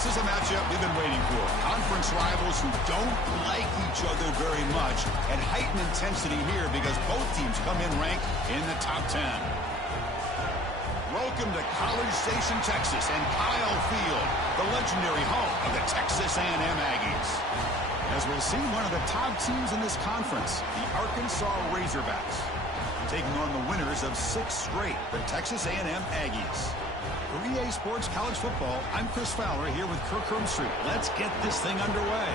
This is a matchup we've been waiting for. Conference rivals who don't like each other very much, and heightened intensity here because both teams come in ranked in the top 10. Welcome to College Station, Texas, and Kyle Field, the legendary home of the Texas A&M Aggies. As we'll see, one of the top teams in this conference, the Arkansas Razorbacks, taking on the winners of 6 straight, the Texas A&M Aggies. For EA Sports College Football, I'm Chris Fowler here with Kirk Herbstreit. Let's get this thing underway.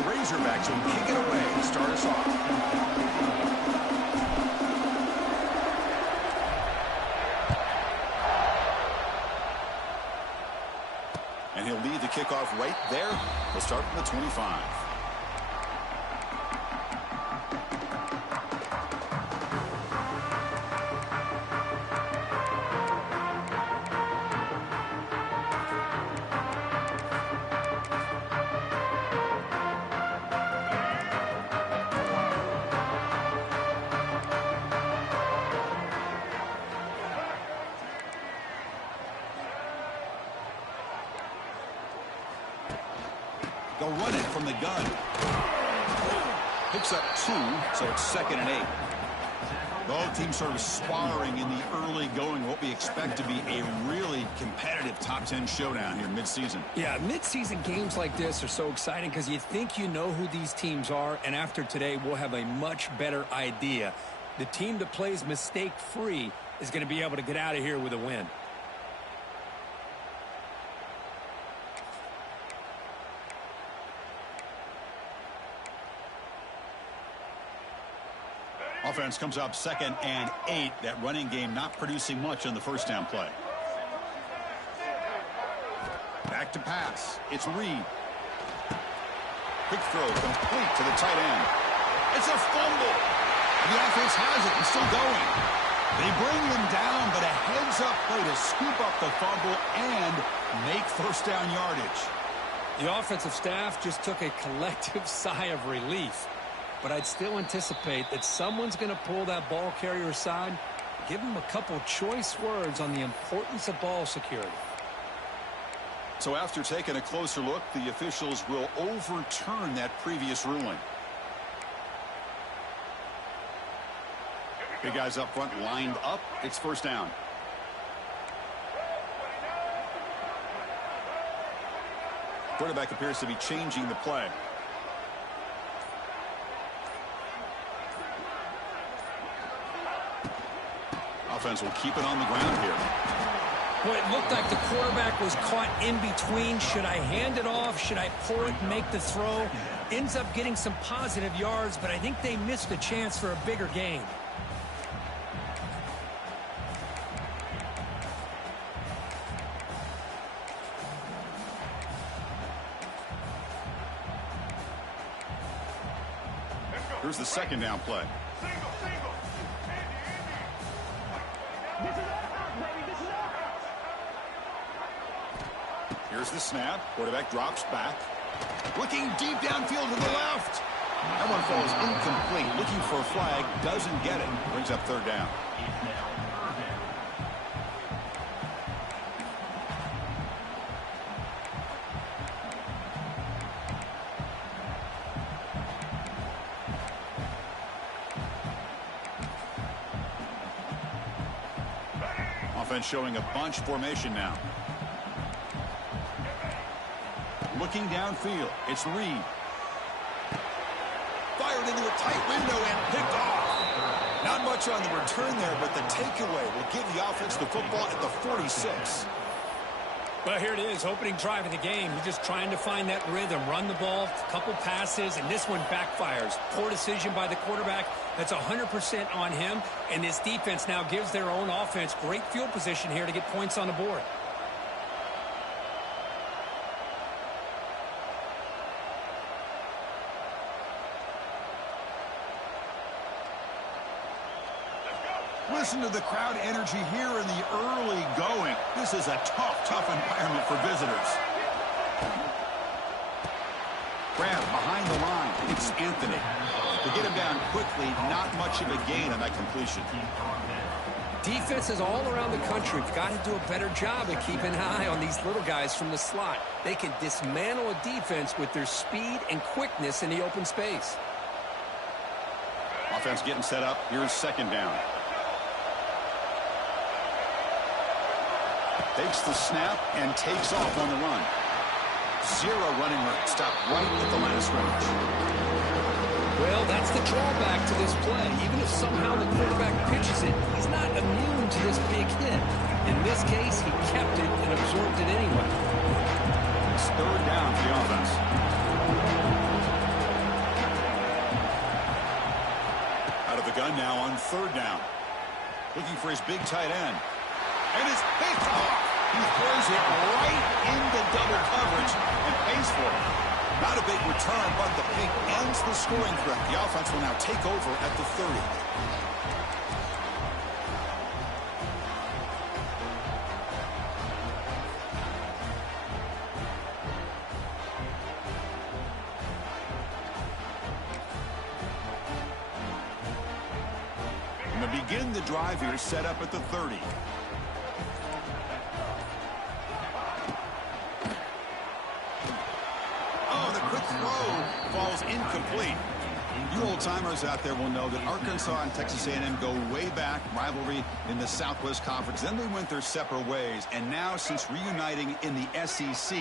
Razorbacks will kick it away to start us off. And he'll lead the kickoff right there. We'll start from the 25. They'll run it from the gun. Picks up 2, so it's 2nd and 8. Both teams sort of sparring in the early going, what we expect to be a really competitive top 10 showdown here mid-season. Yeah, mid-season games like this are so exciting because you think you know who these teams are, and after today we'll have a much better idea. The team that plays mistake-free is going to be able to get out of here with a win. Offense comes up 2nd and 8. That running game not producing much on the first down play. Back to pass. It's Reed. Quick throw complete to the tight end. It's a fumble. The offense has it and still going. They bring him down, but a heads-up play to scoop up the fumble and make first down yardage. The offensive staff just took a collective sigh of relief. But I'd still anticipate that someone's going to pull that ball carrier aside, give him a couple choice words on the importance of ball security. So after taking a closer look, the officials will overturn that previous ruling. Big guys up front lined up. It's first down. Quarterback appears to be changing the play. Offense will keep it on the ground here. Boy, it looked like the quarterback was caught in between. Should I hand it off? Should I pull it and make the throw? Ends up getting some positive yards, but I think they missed a chance for a bigger gain. Here's the 2nd down play. Here's the snap. Quarterback drops back. Looking deep downfield to the left. That one falls incomplete. Looking for a flag. Doesn't get it. Brings up 3rd down. Offense showing a bunch formation now. Looking downfield, it's Reed. Fired into a tight window and picked off. Not much on the return there, but the takeaway will give the offense the football at the 46. Well, here it is, opening drive of the game. You're just trying to find that rhythm, run the ball, a couple passes, and this one backfires. Poor decision by the quarterback. That's 100% on him, and this defense now gives their own offense great field position here to get points on the board. listen to the crowd energy here in the early going. This is a tough environment for visitors. Grab behind the line. It's Anthony. To get him down quickly, not much of a gain on that completion. Defenses all around the country have got to do a better job of keeping an eye on these little guys from the slot. They can dismantle a defense with their speed and quickness in the open space. Offense getting set up. Here's second down. Takes the snap and takes off on the run. Zero running room. Stop right at the line of scrimmage. Well, that's the drawback to this play. Even if somehow the quarterback pitches it, he's not immune to this big hit. In this case, he kept it and absorbed it anyway. It's third down for the offense. Out of the gun now on third down. Looking for his big tight end. And it's picked off. He throws it right into double coverage and pays for it. Not a big return, but the pick ends the scoring threat. The offense will now take over at the 30. And to begin the drive here, set up at the 30. Falls incomplete. You old-timers out there will know that Arkansas and Texas A&M go way back, rivalry in the Southwest Conference. Then they went their separate ways. And now, since reuniting in the SEC,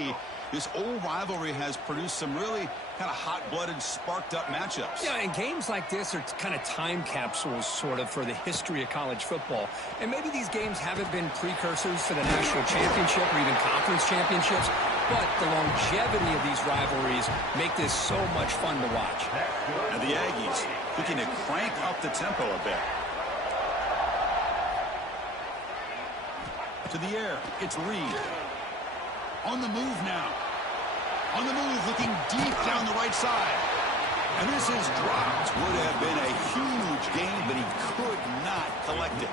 this old rivalry has produced some really kind of hot-blooded, sparked-up matchups. Yeah, and games like this are kind of time capsules, sort of, for the history of college football. And maybe these games haven't been precursors for the national championship or even conference championships, but the longevity of these rivalries make this so much fun to watch. And the Aggies looking to crank up the tempo a bit. To the air, it's Reed. On the move now. On the move, looking deep down the right side. And this is dropped. Would have been a huge gain, but he could not collect it.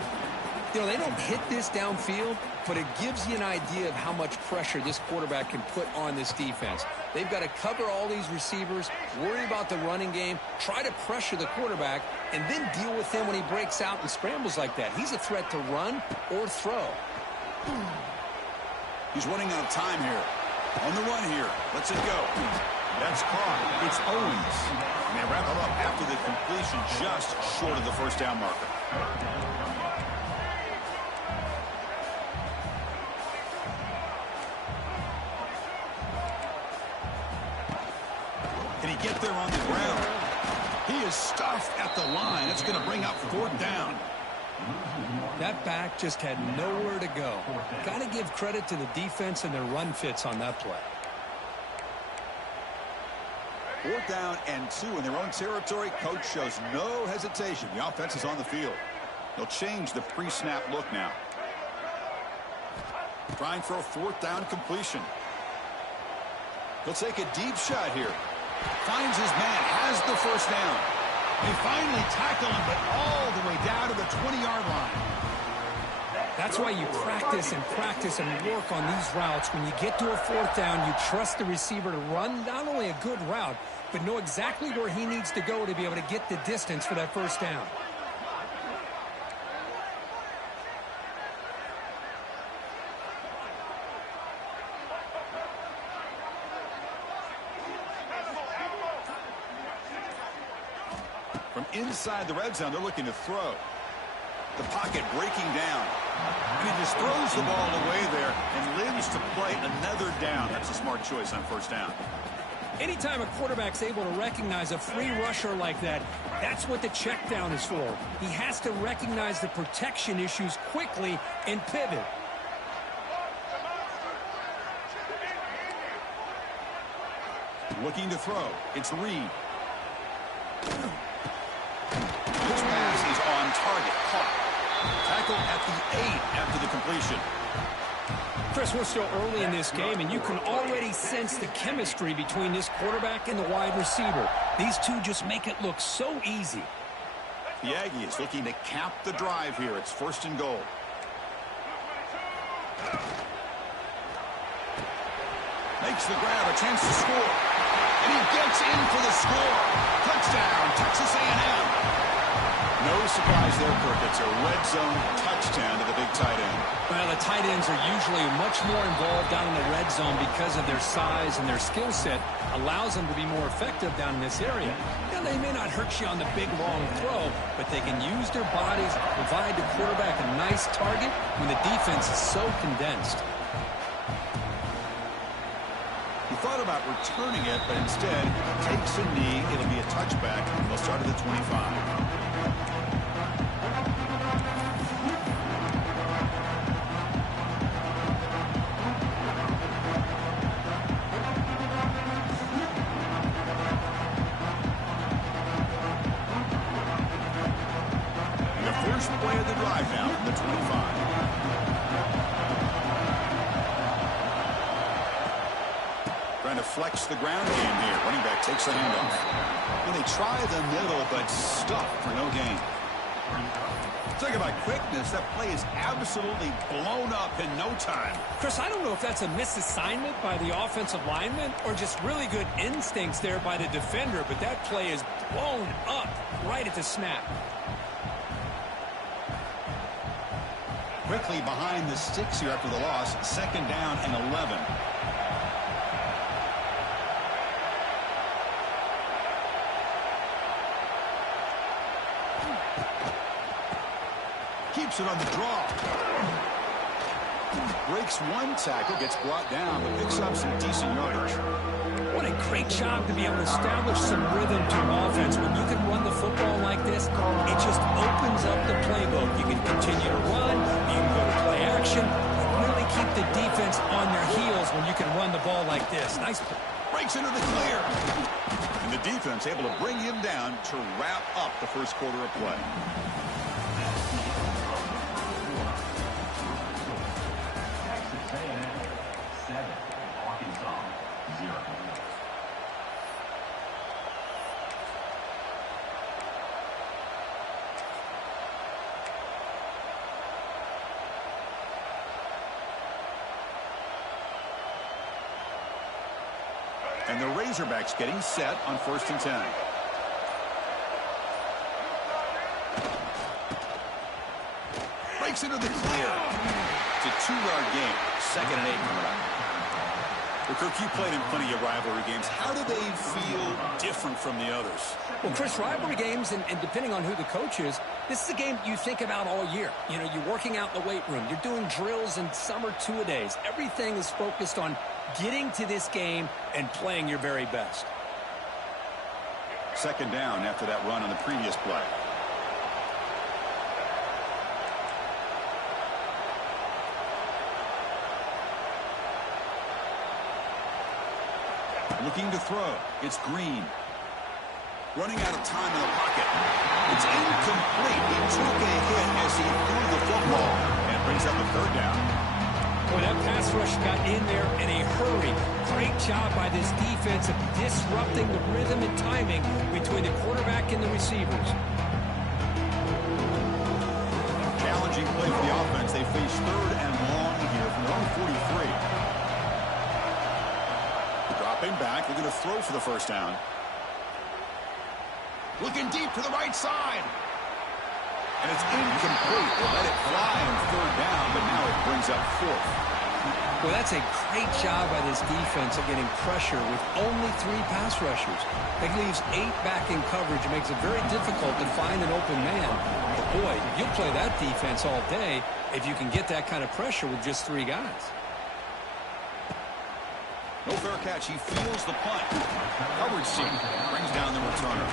You know, they don't hit this downfield, but it gives you an idea of how much pressure this quarterback can put on this defense. They've got to cover all these receivers, worry about the running game, try to pressure the quarterback, and then deal with him when he breaks out and scrambles like that. He's a threat to run or throw. He's running out of time here. On the run here. Lets it go. That's caught. It's Owens. And they wrap it up after the completion just short of the first down marker. Can he get there on the ground? He is stuffed at the line. It's going to bring up fourth down. That back just had nowhere to go. Got to give credit to the defense and their run fits on that play. Fourth down and 2 in their own territory. Coach shows no hesitation. The offense is on the field. They'll change the pre-snap look now. Trying for a fourth down completion. He'll take a deep shot here. Finds his man, has the first down. They finally tackle him, but all the way down to the 20-yard line. That's why you practice and work on these routes. When you get to a fourth down, you trust the receiver to run not only a good route, but know exactly where he needs to go to be able to get the distance for that first down. From inside the red zone, they're looking to throw. The pocket breaking down. And he just throws the ball away there and lives to play another down. That's a smart choice on first down. Anytime a quarterback's able to recognize a free rusher like that, that's what the check down is for. He has to recognize the protection issues quickly and pivot. Looking to throw. It's Reed. This pass is on target. Caught. Tackle at the 8 after the completion. Chris, we're still early in this game, and you can already sense the chemistry between this quarterback and the wide receiver. These two just make it look so easy. The Aggies looking to cap the drive here. It's 1st and goal. Makes the grab, a chance to score. And he gets in for the score. Touchdown, Texas A&M. No surprise there, Kirk. It's a red zone touchdown to the big tight end. Well, the tight ends are usually much more involved down in the red zone because of their size and their skill set allows them to be more effective down in this area. Now, they may not hurt you on the big, long throw, but they can use their bodies, provide the quarterback a nice target when the defense is so condensed. He thought about returning it, but instead takes a knee. It'll be a touchback. They'll start at the 25. First play of the drive now from the 25. Trying to flex the ground game here. Running back takes the handoff. And they try the middle, but stuffed for no gain. Talk about quickness. That play is absolutely blown up in no time. Chris, I don't know if that's a misassignment by the offensive lineman or just really good instincts there by the defender, but that play is blown up right at the snap. Quickly behind the sticks here after the loss. 2nd down and 11. Keeps it on the draw. Breaks one tackle, gets brought down, but picks up some decent yardage. What a great job to be able to establish some rhythm to an offense. When you can run the football like this, it just opens up the playbook. You can continue to run, you can go to play action, really keep the defense on their heels when you can run the ball like this. Nice play. Breaks into the clear. And the defense able to bring him down to wrap up the first quarter of play. And the Razorbacks getting set on 1st and 10. Breaks into the clear. It's a 2-yard gain. 2nd and 8 coming up. Well, Kirk, you played in plenty of rivalry games. How do they feel different from the others? Well, Chris, rivalry games, and depending on who the coach is, this is a game you think about all year. You know, you're working out in the weight room. You're doing drills in summer two-a-days. Everything is focused on getting to this game and playing your very best. 2nd down after that run on the previous play. Looking to throw. It's Green. Running out of time in the pocket. It's incomplete. He took a hit as he threw the football. And brings up the 3rd down. Well, that pass rush got in there in a hurry. Great job by this defense of disrupting the rhythm and timing between the quarterback and the receivers. Challenging play for the offense. They face 3rd and long here from their own 43. Dropping back. They're going to throw for the 1st down. Looking deep to the right side. And it's incomplete. They let it fly on 3rd down, but now it brings up 4th. Well, that's a great job by this defense of getting pressure with only 3 pass rushers. That leaves 8 back in coverage. It makes it very difficult to find an open man. But boy, you'll play that defense all day if you can get that kind of pressure with just 3 guys. No fair catch. He feels the punt. Coverage seam brings down the returner.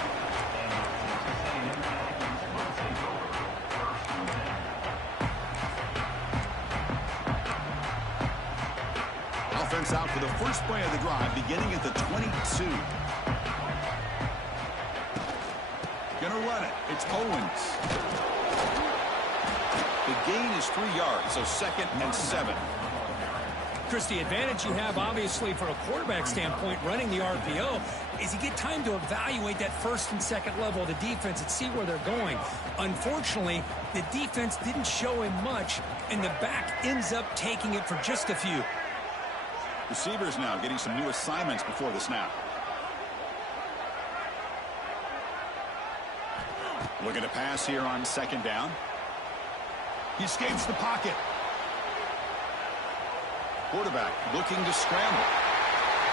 Offense out for the first play of the drive, beginning at the 22. Gonna run it. It's Owens. The gain is 3 yards, so 2nd and 7. Chris, the advantage you have, obviously, from a quarterback standpoint, running the RPO, is you get time to evaluate that first and second level of the defense and see where they're going. Unfortunately, the defense didn't show him much, and the back ends up taking it for just a few. Receivers now getting some new assignments before the snap. Looking to pass here on second down. He escapes the pocket. Quarterback looking to scramble.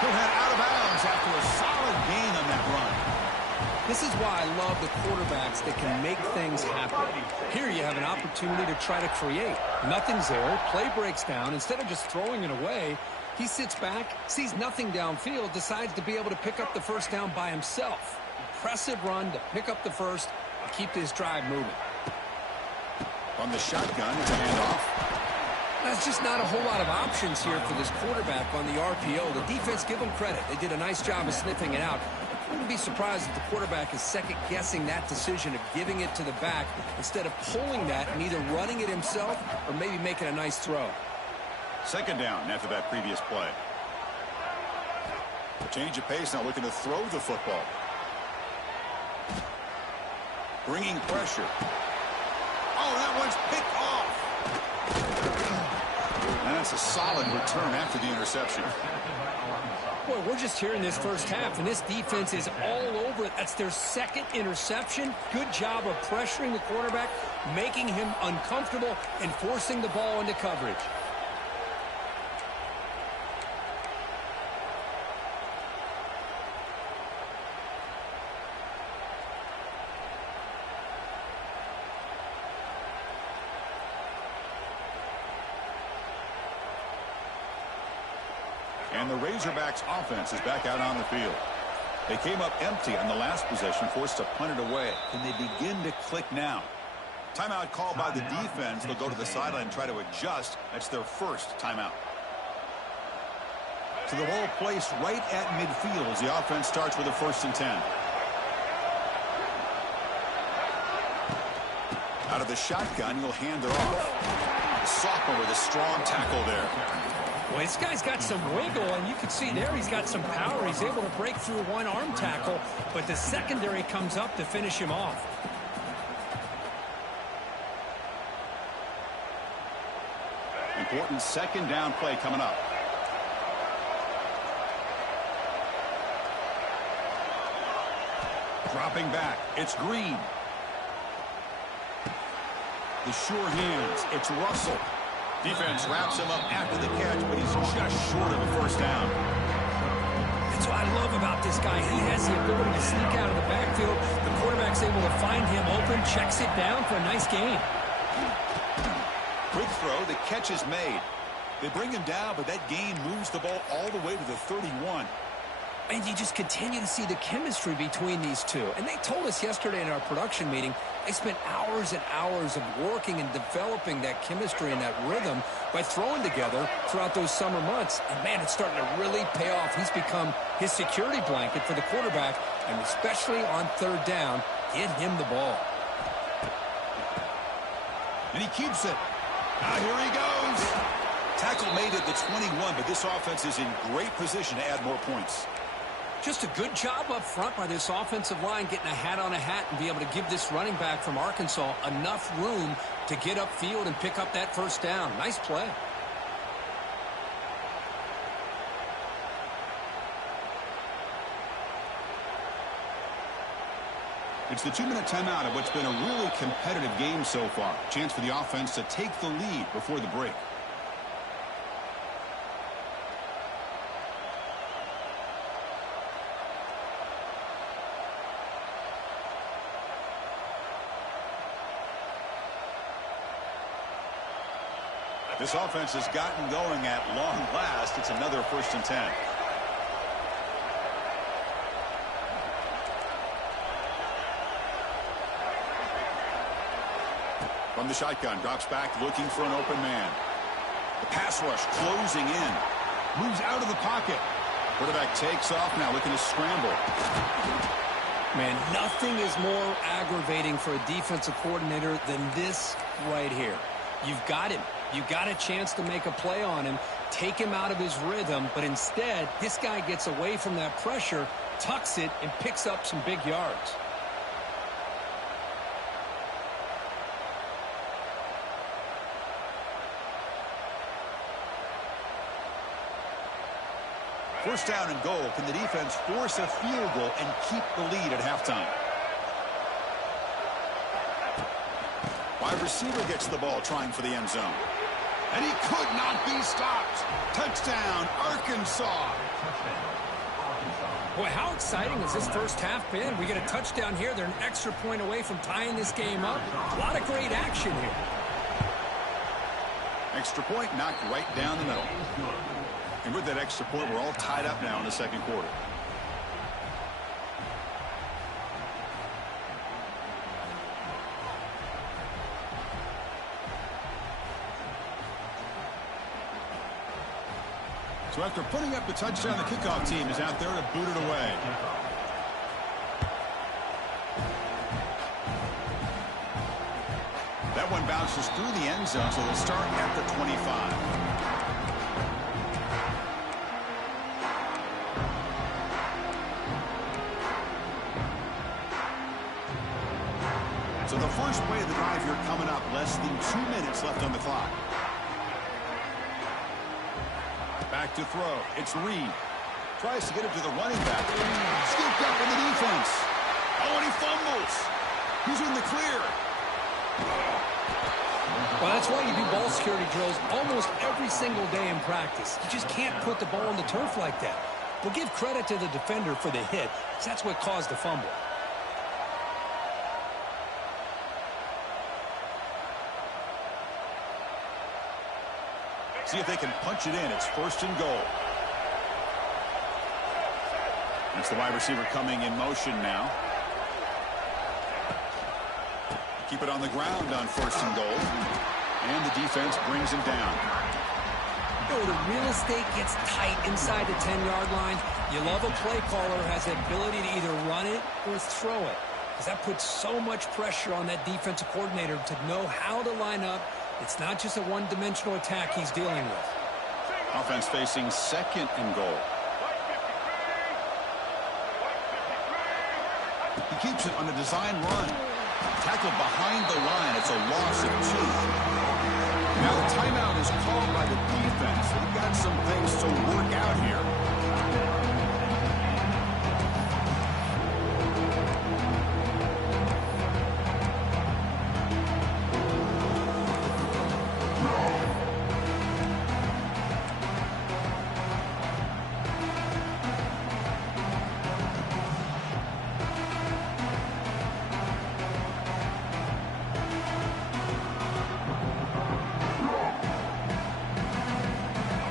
He'll head out of bounds after a solid gain on that run. This is why I love the quarterbacks that can make things happen. Here you have an opportunity to try to create. Nothing's there. Play breaks down. Instead of just throwing it away, he sits back, sees nothing downfield, decides to be able to pick up the first down by himself. Impressive run to pick up the first and keep this drive moving. From the shotgun, it's a handoff. That's just not a whole lot of options here for this quarterback on the RPO. The defense, give them credit. They did a nice job of sniffing it out. I wouldn't be surprised if the quarterback is second-guessing that decision of giving it to the back instead of pulling that and either running it himself or maybe making a nice throw. Second down after that previous play. Change of pace now, looking to throw the football. Bringing pressure. Oh, that one's picked off. And that's a solid return after the interception. Boy, we're just here in this first half, and this defense is all over it. That's their second interception. Good job of pressuring the quarterback, making him uncomfortable, and forcing the ball into coverage. And the Razorbacks offense is back out on the field. They came up empty on the last possession, forced to punt it away. Can they begin to click now? Timeout called by the defense. They'll go to the sideline and try to adjust. That's their first timeout. So the ball placed right at midfield as the offense starts with a 1st and 10. Out of the shotgun, he'll hand it off. The sophomore with a strong tackle there. Well, this guy's got some wiggle, and you can see there he's got some power. He's able to break through one arm tackle, but the secondary comes up to finish him off. Important second down play coming up. Dropping back, it's Green. The sure hands, it's Russell. Defense wraps him up after the catch, but he's just short of a first down. That's what I love about this guy. He has the ability to sneak out of the backfield. The quarterback's able to find him open, checks it down for a nice gain. Quick throw, the catch is made. They bring him down, but that gain moves the ball all the way to the 31. And you just continue to see the chemistry between these two. And they told us yesterday in our production meeting, they spent hours and hours of working and developing that chemistry and that rhythm by throwing together throughout those summer months. And, man, it's starting to really pay off. He's become his security blanket for the quarterback, and especially on third down, get him the ball. And he keeps it. Now here he goes. Tackle made at the 21, but this offense is in great position to add more points. Just a good job up front by this offensive line, getting a hat on a hat and be able to give this running back from Arkansas enough room to get upfield and pick up that first down. Nice play. It's the 2-minute timeout of what's been a really competitive game so far. Chance for the offense to take the lead before the break. This offense has gotten going at long last. It's another 1st and 10. From the shotgun, drops back looking for an open man. The pass rush closing in. Moves out of the pocket. Quarterback takes off now, looking to scramble. Man, nothing is more aggravating for a defensive coordinator than this right here. You've got him. You got a chance to make a play on him, take him out of his rhythm, but instead, this guy gets away from that pressure, tucks it, and picks up some big yards. First down and goal. Can the defense force a field goal and keep the lead at halftime? Wide receiver gets the ball trying for the end zone. And he could not be stopped. Touchdown, Arkansas. Boy, how exciting has this first half been? We get a touchdown here. They're an extra point away from tying this game up. A lot of great action here. Extra point knocked right down the middle. And with that extra point, we're all tied up now in the second quarter. So after putting up the touchdown, the kickoff team is out there to boot it away. That one bounces through the end zone, so they'll start at the 25. So the first play of the drive here coming up, less than 2 minutes left on the clock. Back to throw. It's Reed. Tries to get it to the running back. Scooped up in the defense. Oh, and he fumbles. He's in the clear. Well, that's why you do ball security drills almost every single day in practice. You just can't put the ball on the turf like that. We'll give credit to the defender for the hit, because that's what caused the fumble. See if they can punch it in. It's first and goal. That's the wide receiver coming in motion now. Keep it on the ground on first and goal. And the defense brings him down. You know, the real estate gets tight inside the 10-yard line. You love a play caller who has the ability to either run it or throw it, because that puts so much pressure on that defensive coordinator to know how to line up. It's not just a one-dimensional attack he's dealing with. Offense facing second and goal. He keeps it on a design run. Tackled behind the line. It's a loss of 2. Now the timeout is called by the defense. They've got some things to work out here.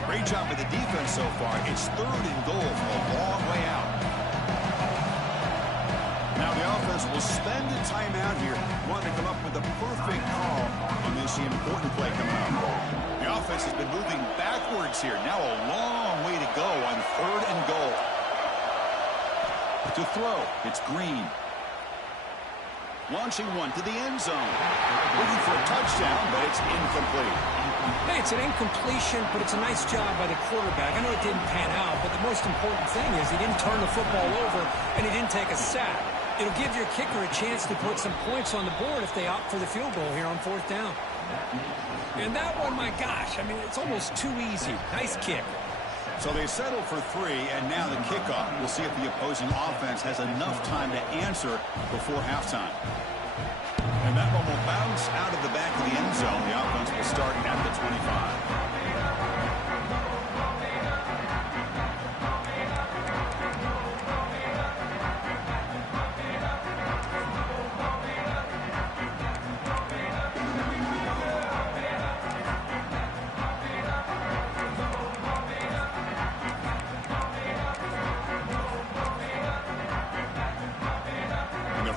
Great job of the defense so far. It's third and goal from a long way out. Now the offense will spend a timeout here, wanting to come up with the perfect call on this important play coming up. The offense has been moving backwards here. Now a long way to go on third and goal. To throw, it's Green. Launching one to the end zone. Looking for a touchdown, but it's incomplete. Hey, it's an incompletion, but it's a nice job by the quarterback. I know it didn't pan out, but the most important thing is he didn't turn the football over and he didn't take a sack. It'll give your kicker a chance to put some points on the board if they opt for the field goal here on fourth down. And that one, my gosh, I mean, it's almost too easy. Nice kick. So they settle for 3, and now the kickoff. We'll see if the opposing offense has enough time to answer before halftime. And that one will bounce out of the back of the end zone. The offense will start at the 25.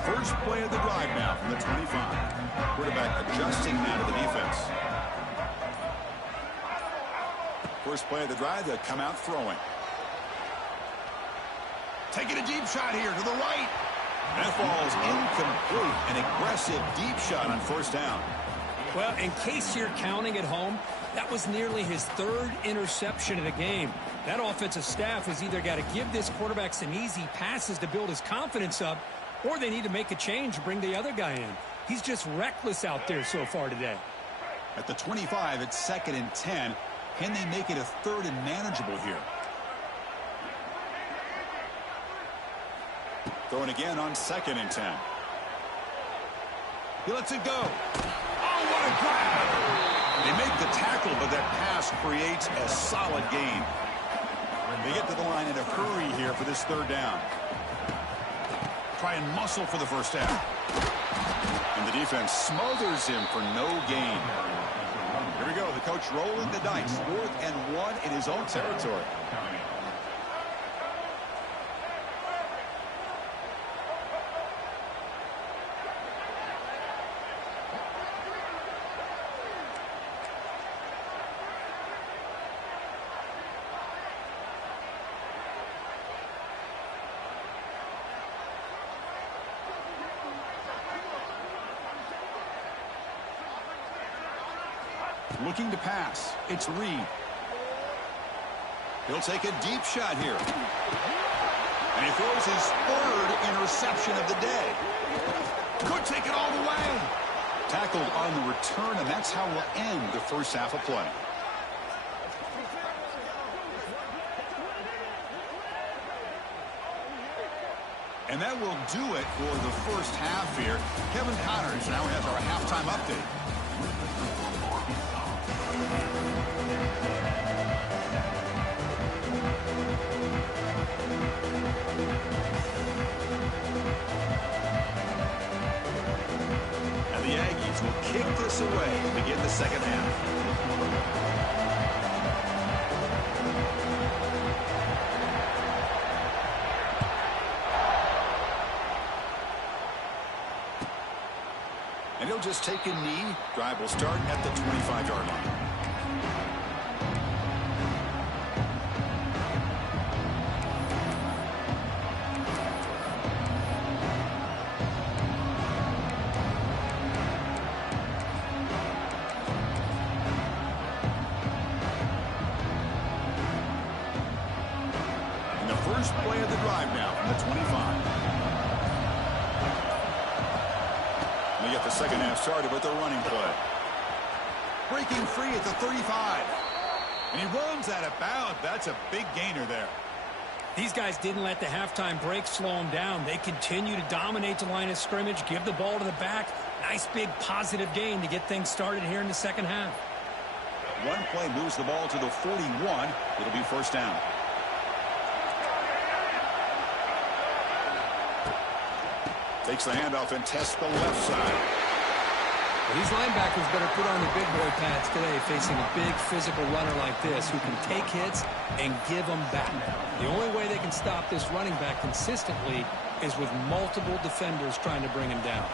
First play of the drive now from the 25. Quarterback adjusting now to the defense. First play of the drive, they'll come out throwing. Taking a deep shot here to the right. That falls incomplete. An aggressive deep shot on first down. Well, in case you're counting at home, that was nearly his third interception of the game. That offensive staff has either got to give this quarterback some easy passes to build his confidence up, or they need to make a change to bring the other guy in. He's just reckless out there so far today. At the 25, it's 2nd and 10. Can they make it a 3rd and manageable here? Throwing again on 2nd and 10. He lets it go. Oh, what a grab! They make the tackle, but that pass creates a solid gain. They get to the line in a hurry here for this 3rd down. Try and muscle for the first half. And the defense smothers him for no gain. Here we go. The coach rolling the dice. 4th and 1 in his own territory. Looking to pass. It's Reed. He'll take a deep shot here. And he throws his 3rd interception of the day. Could take it all the way. Tackled on the return, and that's how we'll end the first half of play. And that will do it for the first half here. Kevin Connors now has our halftime update. And the Aggies will kick this away to begin the second half. And he'll just take a knee. Drive will start at the 25-yard line. And the first play of the drive now from the 25. We get the second half started with the running play. Breaking free at the 35. And he runs out of bounds. That's a big gainer there. These guys didn't let the halftime break slow them down. They continue to dominate the line of scrimmage, give the ball to the back. Nice big positive gain to get things started here in the second half. One play moves the ball to the 41. It'll be first down. Takes the handoff and tests the left side. These linebackers better put on the big boy pads today, facing a big physical runner like this who can take hits and give them back. The only way they can stop this running back consistently is with multiple defenders trying to bring him down.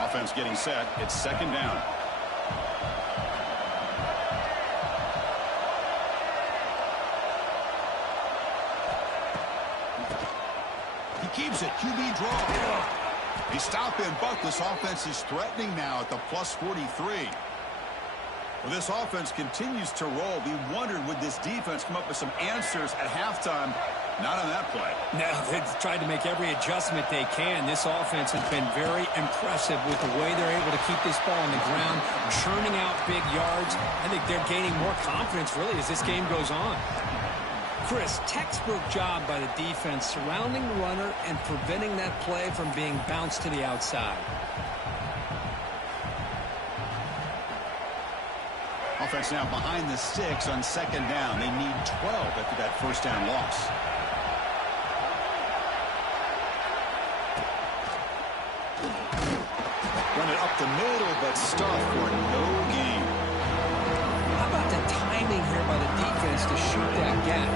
Offense getting set. It's second down. Keeps it. QB draw. They stop him, but this offense is threatening now at the plus 43. Well, this offense continues to roll. We wondered, would this defense come up with some answers at halftime? Not on that play. No, they've tried to make every adjustment they can. This offense has been very impressive with the way they're able to keep this ball on the ground, churning out big yards. I think they're gaining more confidence, really, as this game goes on. Chris, textbook job by the defense surrounding the runner and preventing that play from being bounced to the outside. Offense now behind the sticks on second down. They need 12 after that first down loss. Run it up the middle, but stuffed for no gain. How about the timing here by the defense to shoot that gap?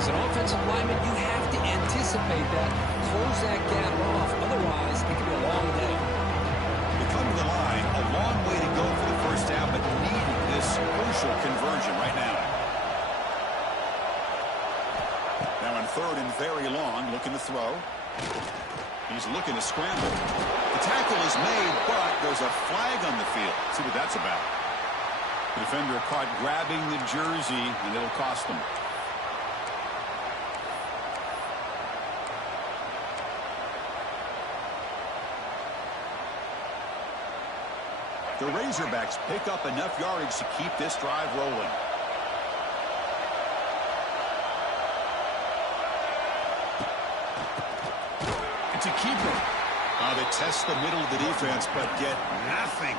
As an offensive lineman, you have to anticipate that, close that gap off. Otherwise, it could be a long day. They come to the line, a long way to go for the first down, but need this crucial conversion right now. Now on third and very long, looking to throw. He's looking to scramble. The tackle is made, but there's a flag on the field. Let's see what that's about. The defender caught grabbing the jersey, and it'll cost them. The Razorbacks pick up enough yardage to keep this drive rolling. It's a keeper. They test the middle of the defense, but get nothing.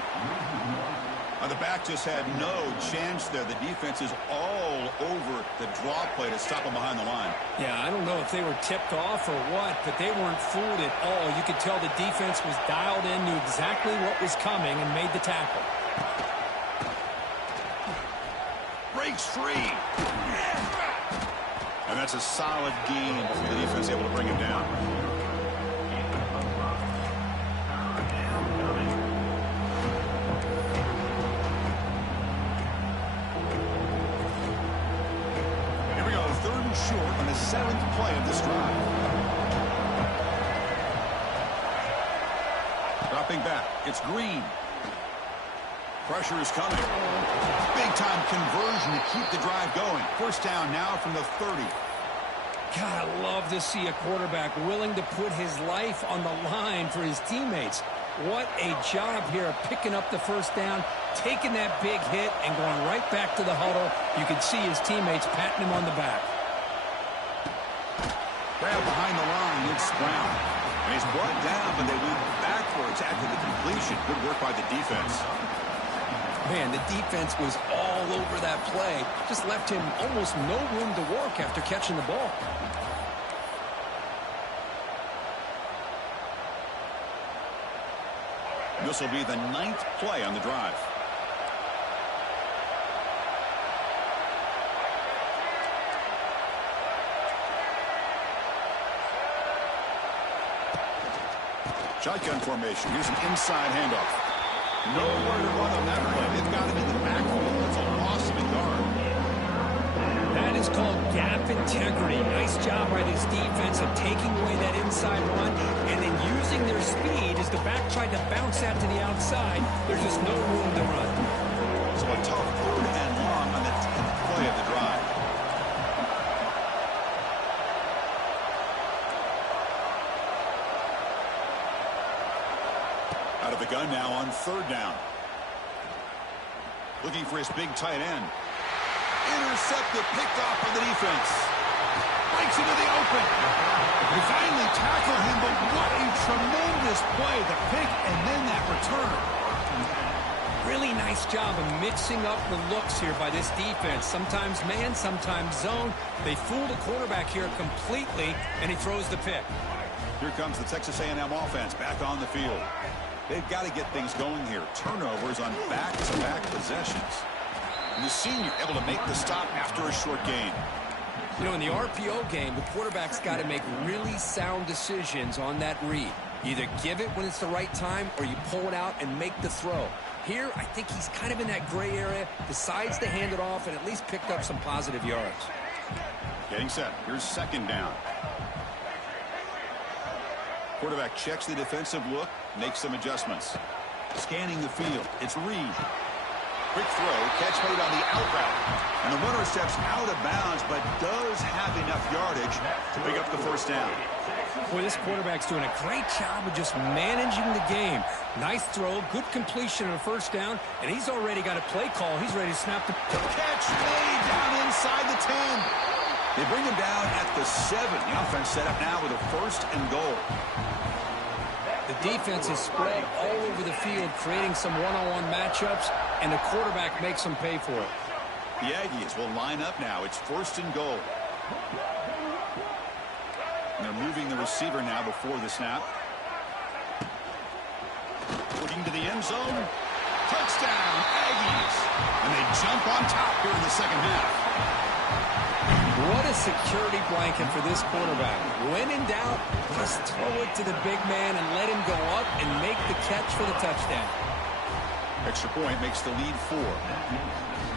The back just had no chance there. The defense is all over the draw play to stop him behind the line. Yeah, I don't know if they were tipped off or what, but they weren't fooled at all. You could tell the defense was dialed in, knew exactly what was coming, and made the tackle. Breaks free. And that's a solid gain before the defense able to bring him down. Short on the 7th play of this drive. Dropping back. It's Green. Pressure is coming. Big-time conversion to keep the drive going. First down now from the 30. God, I love to see a quarterback willing to put his life on the line for his teammates. What a job here of picking up the first down, taking that big hit, and going right back to the huddle. You can see his teammates patting him on the back. Grab behind the line, it's Brown. And he's brought down, but they went backwards after the completion. Good work by the defense. Man, the defense was all over that play. Just left him almost no room to work after catching the ball. This will be the 9th play on the drive. Shotgun formation. Here's an inside handoff. Nowhere to run on that play. They've got him in the backfield. It's a loss of a yard. That is called gap integrity. Nice job by this defense of taking away that inside run and then using their speed as the back tried to bounce that to the outside. There's just no room to run. So a tough 3rd and long on the 10th play of the drive. Out of the gun now on 3rd down. Looking for his big tight end. Intercepted, picked off by the defense. Breaks into the open. They finally tackle him, but what a tremendous play. The pick and then that return. Really nice job of mixing up the looks here by this defense. Sometimes man, sometimes zone. They fool the quarterback here completely, and he throws the pick. Here comes the Texas A&M offense back on the field. They've got to get things going here. Turnovers on back-to-back possessions. And the senior able to make the stop after a short gain. You know, in the RPO game, the quarterback's got to make really sound decisions on that read. Either give it when it's the right time or you pull it out and make the throw. Here, I think he's kind of in that gray area, decides to hand it off and at least picked up some positive yards. Getting set. Here's 2nd down. Quarterback checks the defensive look, makes some adjustments. Scanning the field. It's Reed. Quick throw, catch made on the out route. And the runner steps out of bounds, but does have enough yardage to pick up the first down. Boy, this quarterback's doing a great job of just managing the game. Nice throw, good completion on a first down, and he's already got a play call. He's ready to snap the catch made down inside the 10. They bring him down at the 7. The offense set up now with a 1st and goal. The defense is spread all over the field, creating some one-on-one matchups, and the quarterback makes them pay for it. The Aggies will line up now. It's 1st and goal. And they're moving the receiver now before the snap. Looking to the end zone. Touchdown, Aggies. And they jump on top here in the second half. What a security blanket for this quarterback. When in doubt, just throw it to the big man and let him go up and make the catch for the touchdown. Extra point makes the lead 4.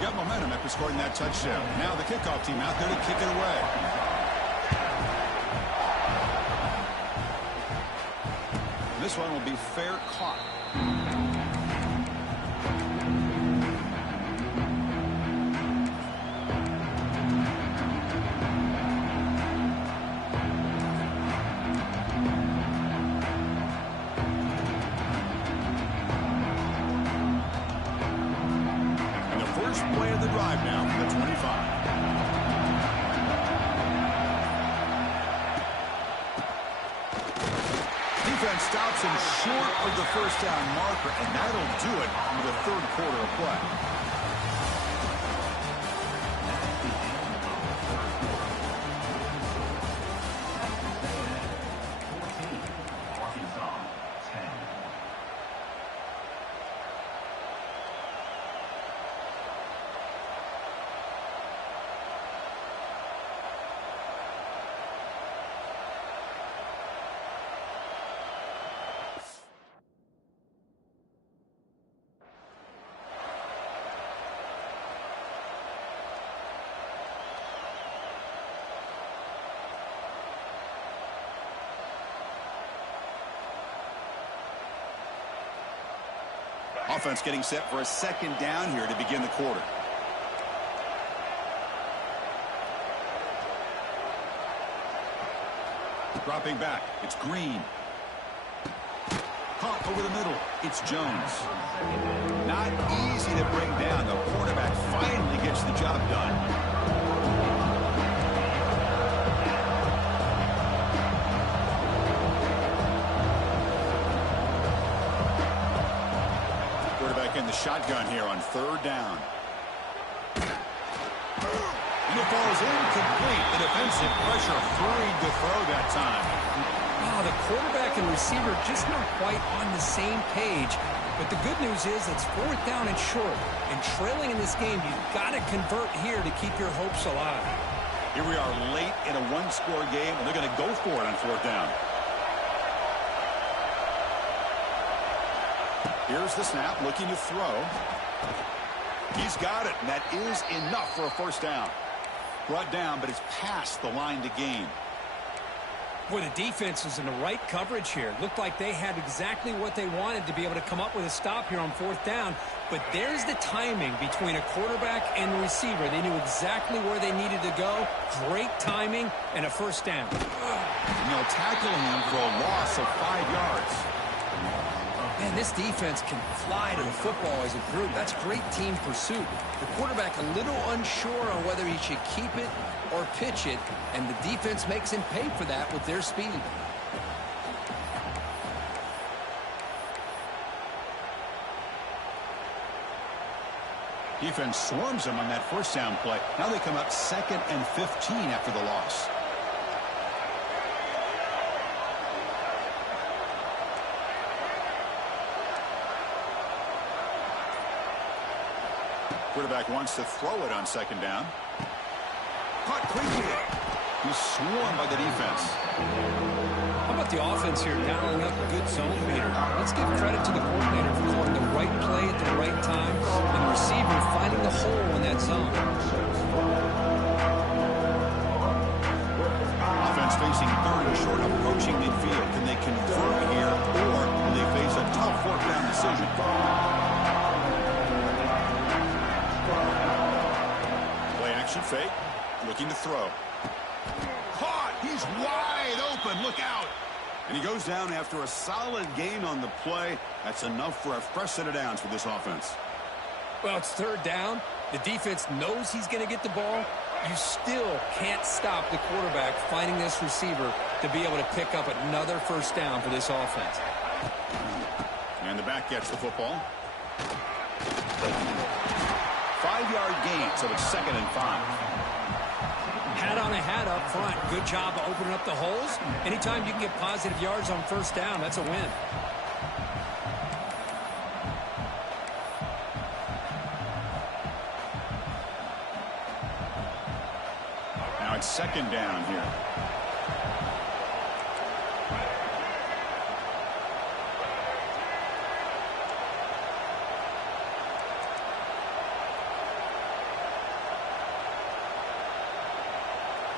Got momentum after scoring that touchdown. Now the kickoff team out there to kick it away. This one will be fair caught. And the first play of the drive now from the 25. Defense stops him short of the first down marker, and that'll do it for the third quarter of play. Offense getting set for a second down here to begin the quarter. Dropping back, it's Green. Caught over the middle, it's Jones. Not easy to bring down. The quarterback finally gets the job done. In the shotgun here on third down. And it falls incomplete. The defensive pressure hurried to throw that time. Wow, the quarterback and receiver just not quite on the same page. But the good news is it's fourth down and short. And trailing in this game, you've got to convert here to keep your hopes alive. Here we are late in a one-score game, and they're going to go for it on fourth down. Here's the snap, looking to throw. He's got it, and that is enough for a first down. Brought down, but it's past the line to gain. Boy, the defense is in the right coverage here. Looked like they had exactly what they wanted to be able to come up with a stop here on fourth down. But there's the timing between a quarterback and the receiver. They knew exactly where they needed to go. Great timing and a first down. And they'll tackle him for a loss of 5 yards. Man, this defense can fly to the football as a group. That's great team pursuit. The quarterback a little unsure on whether he should keep it or pitch it, and the defense makes him pay for that with their speed. Defense swarms him on that first down play. Now they come up 2nd and 15 after the loss. Quarterback wants to throw it on second down. Caught quickly. He's swarmed by the defense. How about the offense here dialing up a good zone meter? Let's give credit to the coordinator for calling the right play at the right time and the receiver finding the hole in that zone. Offense facing third and short, approaching midfield. Can they convert here, or will they face a tough fourth down decision? Fake, looking to throw. Caught! He's wide open. Look out! And he goes down after a solid gain on the play. That's enough for a fresh set of downs for this offense. Well, it's third down. The defense knows he's going to get the ball. You still can't stop the quarterback finding this receiver to be able to pick up another first down for this offense. And the back gets the football. 5-yard gain, so it's 2nd and 5. Hat on a hat up front. Good job of opening up the holes. Anytime you can get positive yards on first down, that's a win. Now it's 2nd down here.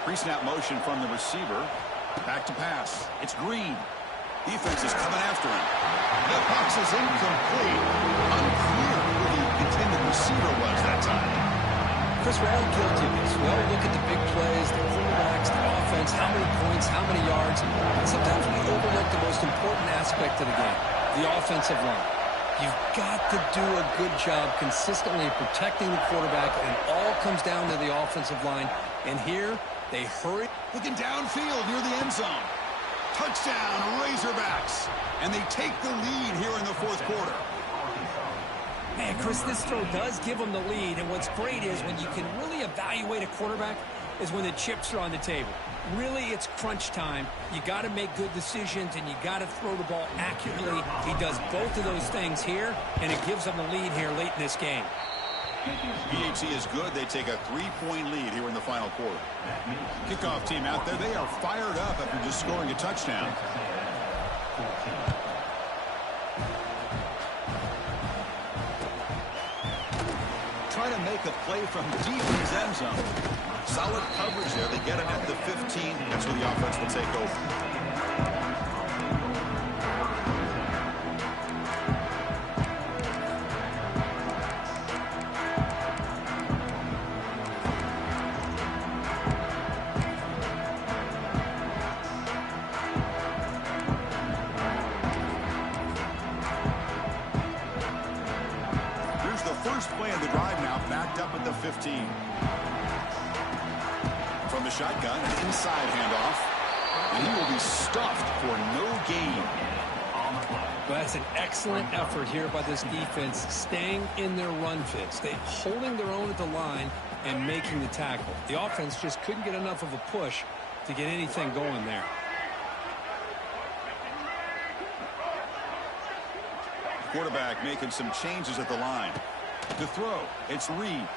Pre-snap motion from the receiver. Back to pass. It's Green. Defense is coming after him. The pass is incomplete. Unclear who the intended receiver was that time. Chris, we're all guilty of this. We all look at the big plays, the quarterbacks, the offense, how many points, how many yards. And sometimes we overlook the most important aspect of the game, the offensive line. You've got to do a good job consistently protecting the quarterback, and it all comes down to the offensive line. And here, they hurry. Looking downfield near the end zone. Touchdown, Razorbacks. And they take the lead here in the fourth quarter. Man, Chris, this throw does give them the lead, and what's great is when you can really evaluate a quarterback is when the chips are on the table. Really, it's crunch time. You got to make good decisions, and you got to throw the ball accurately. He does both of those things here, and it gives them the lead here late in this game. PAT is good. They take a 3-point lead here in the final quarter. Kickoff team out there. They are fired up after just scoring a touchdown. Trying to make a play from deep in his end zone. Solid coverage there. They get him at the 15. That's where the offense will take over. First play of the drive now, backed up at the 15. From the shotgun, an inside handoff. And he will be stuffed for no gain. Well, that's an excellent effort here by this defense, staying in their run fits. They holding their own at the line and making the tackle. The offense just couldn't get enough of a push to get anything going there. Quarterback making some changes at the line. To throw, it's Reed.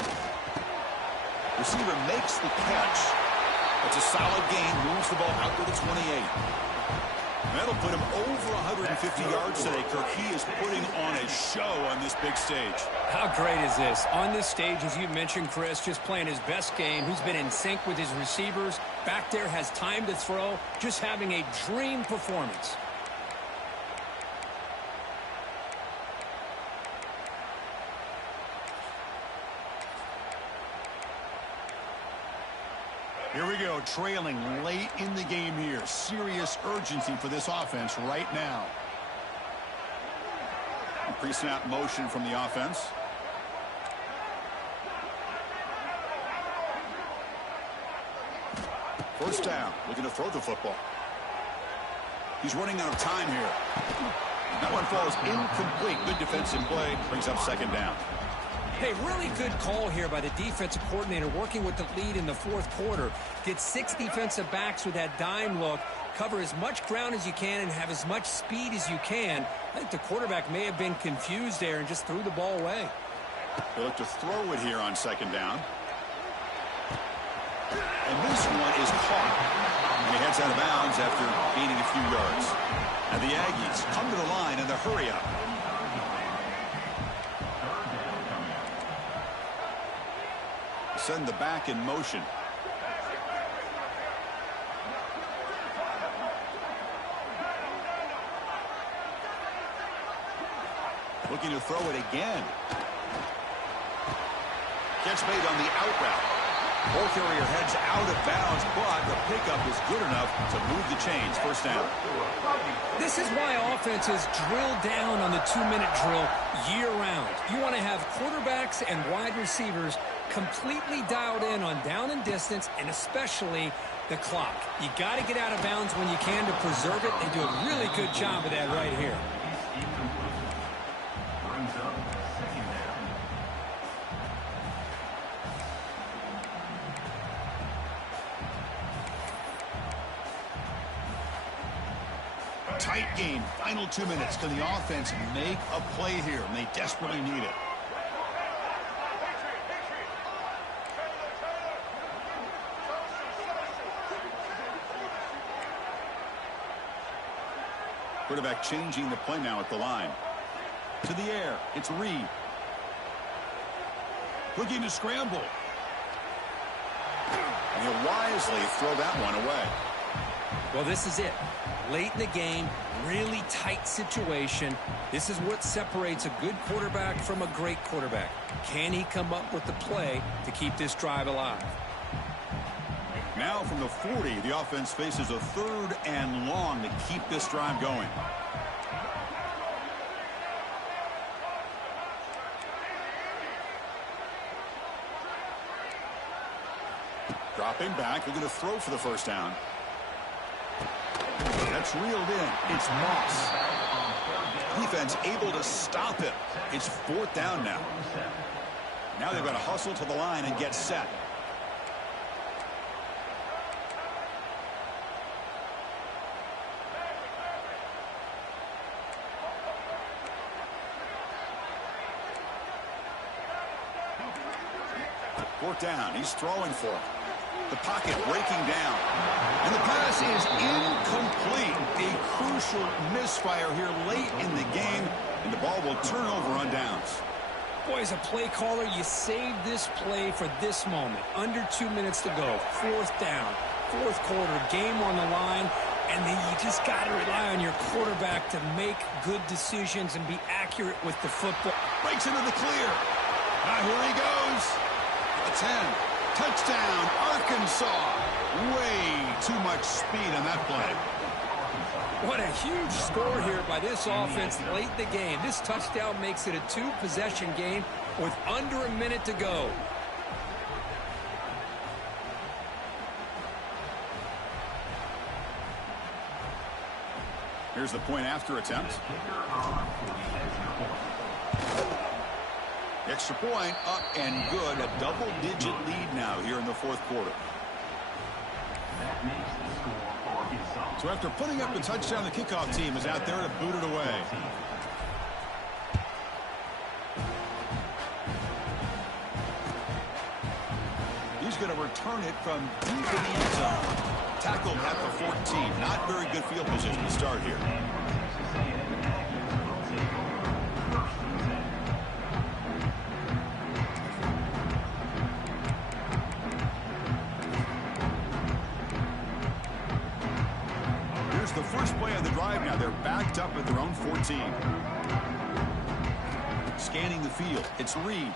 Receiver makes the catch. It's a solid gain, moves the ball out to the 28. That'll put him over 150 yards today, Kirk. He is putting on a show on this big stage. How great is this? On this stage, as you mentioned, Chris, just playing his best game. He's been in sync with his receivers. Back there, has time to throw. Just having a dream performance. Here we go, trailing late in the game here. Serious urgency for this offense right now. Pre-snap motion from the offense. First down, looking to throw the football. He's running out of time here. That one falls incomplete. Good defensive play, brings up second down. Hey, really good call here by the defensive coordinator working with the lead in the fourth quarter. Get 6 defensive backs with that dime look. Cover as much ground as you can and have as much speed as you can. I think the quarterback may have been confused there and just threw the ball away. They look to throw it here on second down. And this one is caught. And he heads out of bounds after gaining a few yards. And the Aggies come to the line in the hurry-up. Send the back in motion. Looking to throw it again. Catch made on the out route. Ball carrier heads out of bounds, but the pickup is good enough to move the chains. First down. This is why offenses drill down on the 2-minute drill year-round. You want to have quarterbacks and wide receivers completely dialed in on down and distance, and especially the clock. You got to get out of bounds when you can to preserve it. They do a really good job of that right here. Tight game. Final 2 minutes. Can the offense make a play here? And they desperately need it. Quarterback changing the play now at the line. To the air. It's Reed. Looking to scramble. And he'll wisely throw that one away. Well, this is it. Late in the game, really tight situation. This is what separates a good quarterback from a great quarterback. Can he come up with the play to keep this drive alive? Now from the 40, the offense faces a 3rd and long to keep this drive going. Dropping back, looking to throw for the first down. That's reeled in. It's Moss. Defense able to stop it. It's 4th down now. Now they've got to hustle to the line and get set. Fourth down. He's throwing for it. The pocket breaking down. And the pass is incomplete. A crucial misfire here late in the game. And the ball will turn over on downs. Boy, as a play caller, you save this play for this moment. Under 2 minutes to go. 4th down. 4th quarter. Game on the line. And then you just got to rely on your quarterback to make good decisions and be accurate with the football. Breaks into the clear. Now here he goes. At the 10. Touchdown, Arkansas. Way too much speed on that play. What a huge score here by this offense late in the game. This touchdown makes it a 2-possession game with under a minute to go. Here's the point after attempt. Extra point up and good. A double-digit lead now here in the 4th quarter. So after putting up the touchdown, the kickoff team is out there to boot it away. He's going to return it from deep in the end zone. Tackled at the 14. Not very good field position to start here. The first play of the drive now. They're backed up at their own 14. Scanning the field. It's Reed.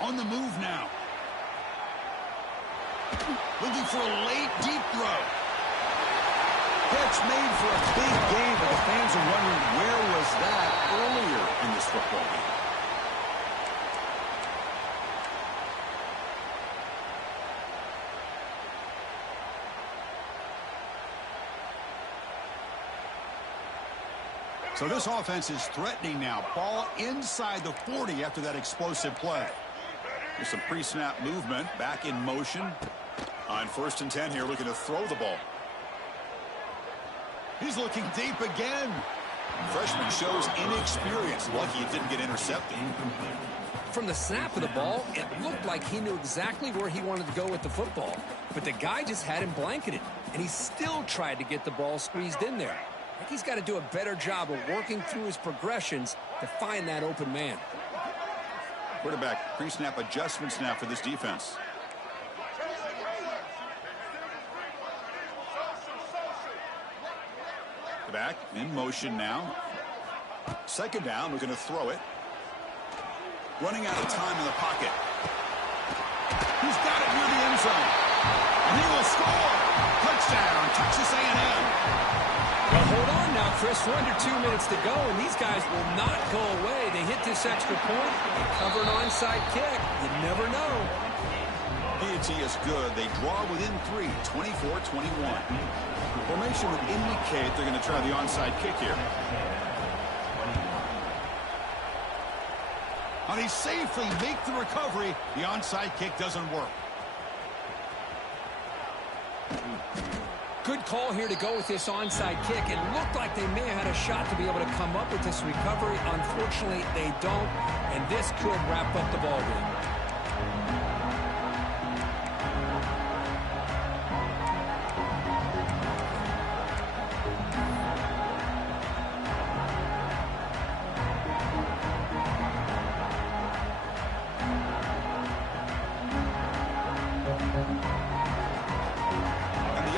On the move now. Looking for a late deep throw. Catch made for a big gain, but the fans are wondering where was that earlier in this football game. So this offense is threatening now. Ball inside the 40 after that explosive play. There's some pre-snap movement. Back in motion. On 1st and 10 here, looking to throw the ball. He's looking deep again. Freshman shows inexperience. Lucky it didn't get intercepted. From the snap of the ball, it looked like he knew exactly where he wanted to go with the football. But the guy just had him blanketed. And he still tried to get the ball squeezed in there. I think he's got to do a better job of working through his progressions to find that open man. Quarterback pre-snap adjustments now for this defense. The back in motion now. 2nd down, looking to throw it. Running out of time in the pocket. He's got it near the end zone. And he will score. Touchdown, Texas A&M. Well, hold on now, Chris. We're under 2 minutes to go, and these guys will not go away. They hit this extra point, they cover an onside kick. You never know. P&T is good. They draw within 3, 24-21. Formation would indicate they're going to try the onside kick here. And he safely make the recovery. The onside kick doesn't work. Good call here to go with this onside kick. It looked like they may have had a shot to be able to come up with this recovery. Unfortunately, they don't, and this could wrap up the ball game.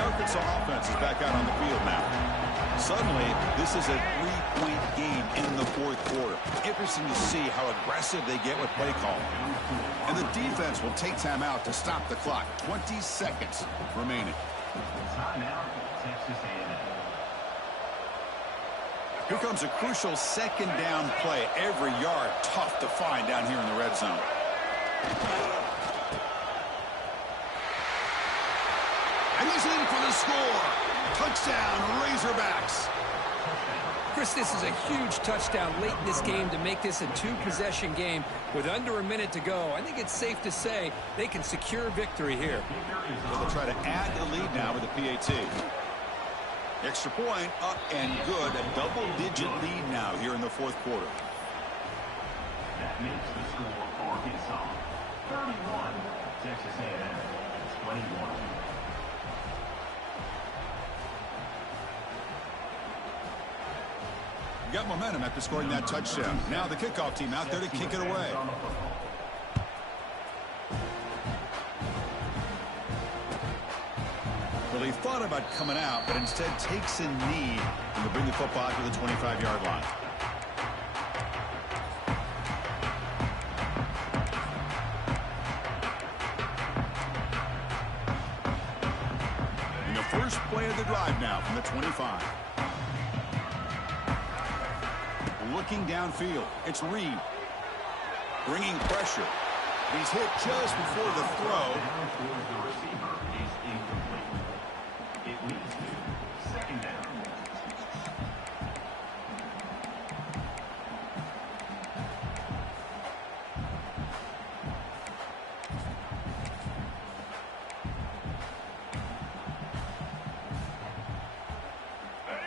Arkansas offense is back out on the field now. Suddenly, this is a 3-point game in the fourth quarter. Interesting to see how aggressive they get with play calling. And the defense will take time out to stop the clock. 20 seconds remaining. Here comes a crucial second down play. Every yard tough to find down here in the red zone. And he's in for the score. Touchdown, Razorbacks. Chris, this is a huge touchdown late in this game to make this a two-possession game with under a minute to go. I think it's safe to say they can secure victory here. So they'll try to add the lead now with the PAT. Extra point up and good. A double-digit lead now here in the fourth quarter. That makes the score for Arkansas 31, Texas A&M 21. Got momentum after scoring that touchdown. Now the kickoff team out there to kick it away. Well, he thought about coming out, but instead takes a knee and will bring the football to the 25-yard line. And the first play of the drive now from the 25. Looking downfield, it's Reed. Bringing pressure. He's hit just before the throw. The receiver is incomplete. It leads to second down.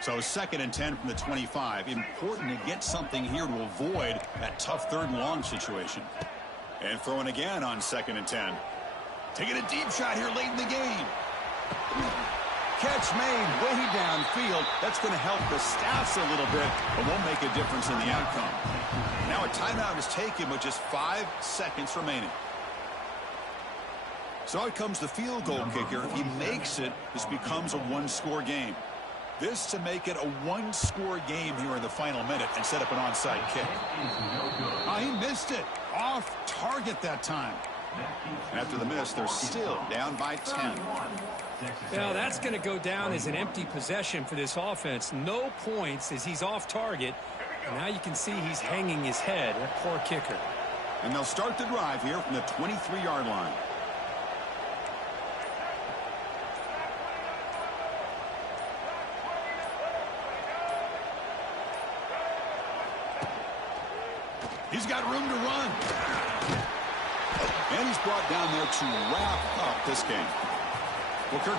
So 2nd and 10 from the 25. Important to get something here to avoid that tough 3rd and long situation. And throwing again on 2nd and 10. Taking a deep shot here late in the game. Catch made way downfield. That's going to help the Staffs a little bit, but won't make a difference in the outcome. Now a timeout is taken with just 5 seconds remaining. So out comes the field goal kicker. If he makes it, this becomes a one-score game. This to make it a one-score game here in the final minute and set up an onside kick. He missed it. Off target that time. After the miss, they're still down by 10. Now that's going to go down as an empty possession for this offense. No points as he's off target. And now you can see he's hanging his head. That poor kicker. And they'll start the drive here from the 23-yard line. He's got room to run. And he's brought down there to wrap up this game. Well, Kirk,